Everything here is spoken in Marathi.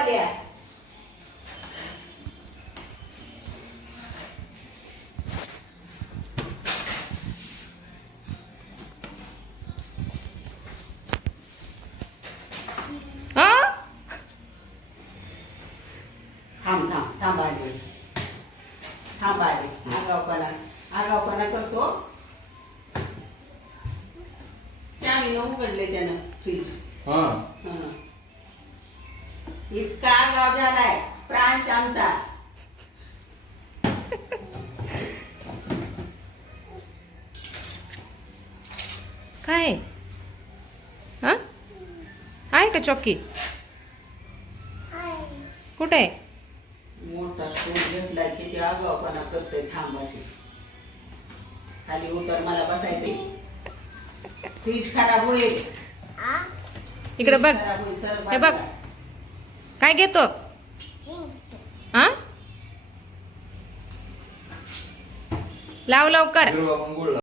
आल्या. थांब थांब थांब आली. थांब आली. आगावपणा करतो. चावीनं उघडले त्यानं फ्रीज. इतका आगाव झालाय प्राण श्यामचा. काय हा आहे का चॉकी? कुठे? मोठा स्टोन घेतलाय किती आगावपणा करतोय. थांबाशी खाली उतर, मला बसायचे. फ्रीज खराब होईल. इकडे बघ. खराब होईल. सर हे बघ काय घेतो हा. लाव लवकर.